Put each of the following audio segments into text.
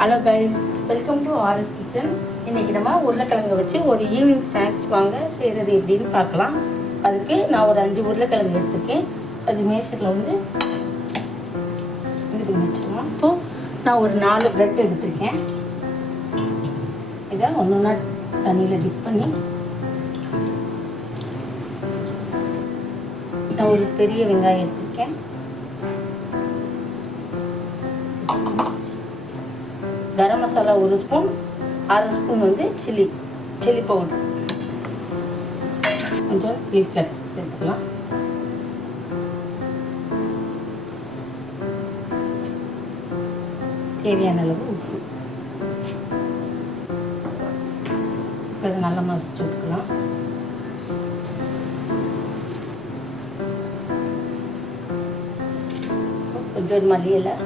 Hello guys, welcome to RS kitchen. இன்றைக்கி நம்ம உருளைக்கிழங்கு வச்சு ஒரு ஈவினிங் ஸ்நாக்ஸ் வாங்க செய்கிறது எப்படின்னு பார்க்கலாம். அதுக்கு நான் ஒரு 5 உருளைக்கிழங்கு எடுத்துருக்கேன். அது மேஷரில் வந்து இது பண்ணி வச்சுக்கலாம். இப்போது நான் ஒரு 4 ப்ரெட் எடுத்துருக்கேன். இதை ஒன்று ஒன்றா தண்ணியில் டிப் பண்ணி நான் ஒரு பெரிய வெங்காயம் எடுத்துருக்கேன். கரம் மசாலா 1 ஸ்பூன், 1/2 ஸ்பூன் வந்து சில்லி பவுடர், கொஞ்சம் சில்லி ஃப்ளக்ஸ் சேர்த்துக்கலாம். தேவையான அளவு உப்பு. இப்போ அதை நல்லா மசிச்சு விட்டுக்கலாம். கொஞ்சம் மல்லி இலை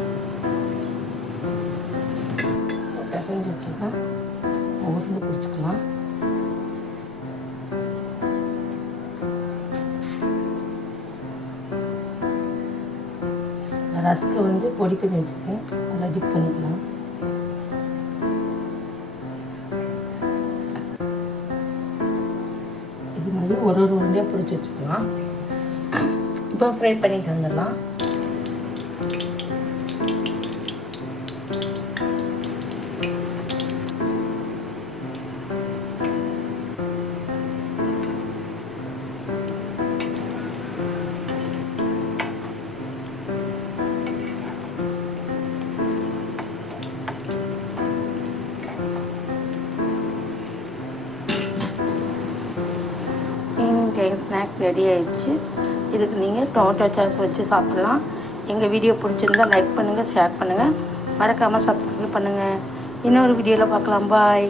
செஞ்சு வச்சுக்கலாம். உருண்டை பிடிச்சிக்கலாம். ரஸ்க்கு வந்து பொடி பண்ணி வச்சுருக்கேன், அதை டிப் பண்ணிக்கலாம். இது மாதிரி ஒரு உருண்டையாக பிடிச்சி வச்சுக்கலாம். இப்போ ஃப்ரை பண்ணிட்டு வந்துடலாம். ஸ்நாக்ஸ் ரெடி ஆயிடுச்சு. இதுக்கு நீங்கள் டொமேட்டோ சாஸ் வச்சு சாப்பிட்லாம். எங்கள் வீடியோ பிடிச்சிருந்தால் லைக் பண்ணுங்கள், ஷேர் பண்ணுங்கள், மறக்காமல் சப்ஸ்கிரைப் பண்ணுங்கள். இன்னொரு வீடியோவில் பார்க்கலாம். பாய்.